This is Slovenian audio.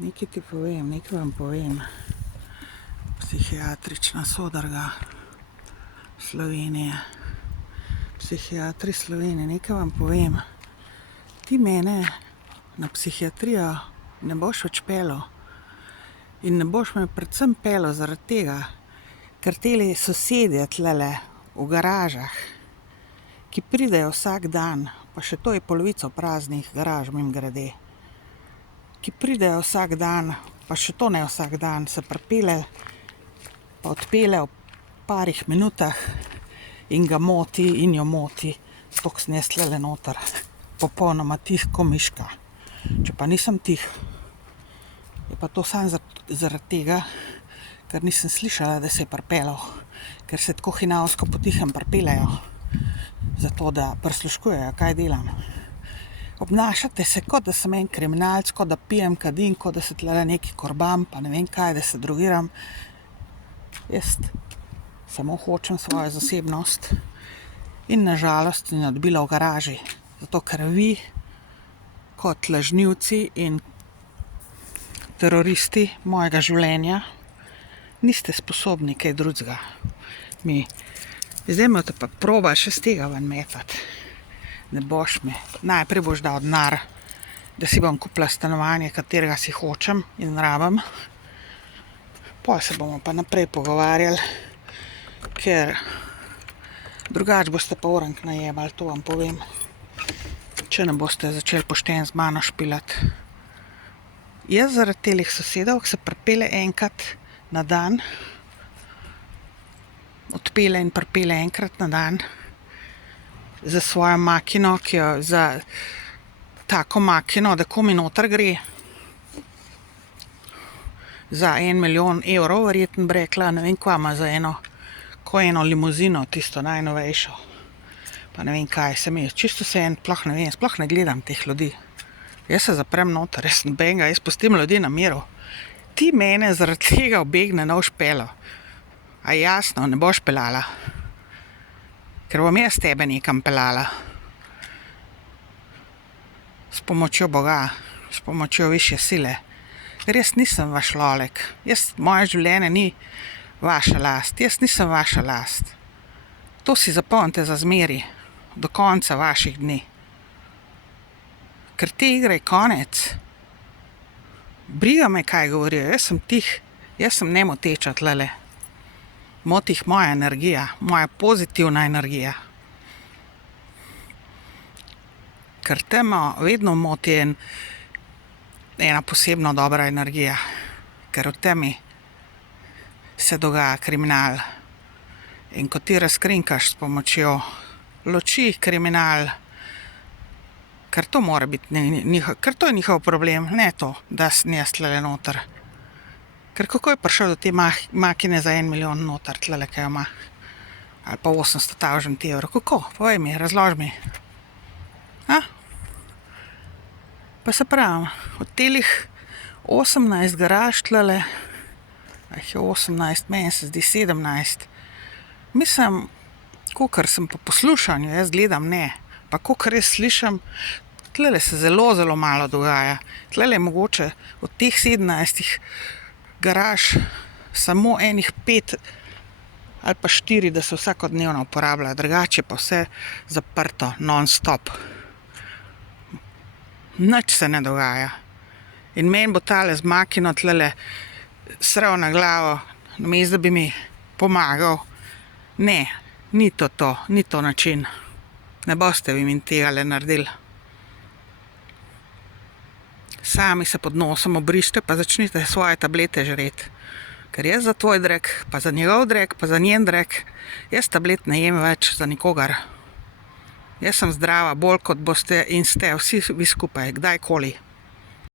Nekaj ti povem, nekaj vam povem. Psihiatrična sodrga Slovenije. Psihiatri Slovenije, nekaj vam povem. Ti mene na psihiatrijo ne boš več peljal. In ne boš me predvsem peljal zaradi tega, ker teli sosedje tlele v garažah, ki pridejo vsak dan, pa še to je polovico praznih garaž, mimogrede, ki pridejo vsak dan, pa še to ne vsak dan, se pripelje, pa odpelje v parih minutah in ga moti in jo moti, toliko sem jaz tlele noter, popolnoma tih ko miška. Če pa nisem tih, je pa to samo zaradi tega, ker nisem slišala, da se je pripeljal, ker se tako hinavsko potihem pripeljejo, zato da prisluškujejo, kaj delam. Obnašate se, kot da sem en kriminalec, kot da pijem, kadim, kot da se tlele neki korbam, pa ne vem kaj, da se drogiram. Jaz samo hočem svojo zasebnost in na žalost in odbila v garaži, zato ker vi kot lažnivci in teroristi mojega življenja niste sposobni kaj drugega. Zdaj me te pa probaj še z tega ven metati. Ne boš me. Najprej boš dal denar, da si bom kupila stanovanje, katerega si hočem in rabim. Pol se bomo pa naprej pogovarjali, ker drugače boste pa orenk najebali, to vam povem. Če ne boste začeli pošteno z mano špilati. Jaz zaradi telih sosedov, ki se pripelje enkrat na dan, odpelje in pripelje enkrat na dan, za svojo makino, ki jo za tako makino, da komi noter gre, za 1 milijon evrov, verjetno bi rekla, ne vem kva ima za eno limuzino, tisto najnovejšo, pa ne vem kaj, se mi je čisto vseeno, sploh ne gledam teh ljudi. Jaz se zaprem noter, jaz nobenega, jaz pustim ljudi na miru. Ti mene zaradi tega obegne ne boš peljal. A jasno, ne boš peljala. Ker bom jaz tebe nekam peljala. S pomočjo Boga, s pomočjo višje sile. Ker jaz nisem vaš lolek. Moje življenje ni vaša last. Jaz nisem vaša last. To si zapomnite za zmeri, do konca vaših dni. Ker te igre je konec. Briga me, kaj govorijo. Jaz sem tih, jaz sem nemoteča tlele. Moti jih moja energija, moja pozitivna energija. Ker te vedno moti ena posebno dobra energija. Ker v temi se dogaja kriminal. In ko ti razkrinkaš s pomočjo luči kriminal, ker to mora biti ker to je njihov problem, ne to, da sem jaz tlele noter. Ker kako je prišel do te makine za 1 milijon noter, tlele, kaj ima? Ali pa 800 000 evrov. Kako? Povej mi, razloži mi. Pa se pravim, od telih 18 garaž tlele, jih je 18, meni se zdi 17. Mislim, kakor sem po poslušanju, jaz gledam ne, pa kakor jaz slišam, tlele se zelo, zelo malo dogaja. Tlele je mogoče od teh 17 garaž samo enih 5 ali pa 4, da se vsakodnevno uporablja, drugače pa vse zaprto, non-stop. Nič se ne dogaja. In meni bo tale z makino tlele sral na glavo, namesto da bi mi pomagal. Ne, ni to način. Ne boste vi mi tegale naredili. Sami se pod nosom obrište, pa začnite svoje tablete žreti. Ker jaz za tvoj drek, pa za njegov drek, pa za njen drek, jaz tablet ne jem več za nikogar. Jaz sem zdrava bolj kot boste in ste vsi vi skupaj, kdajkoli.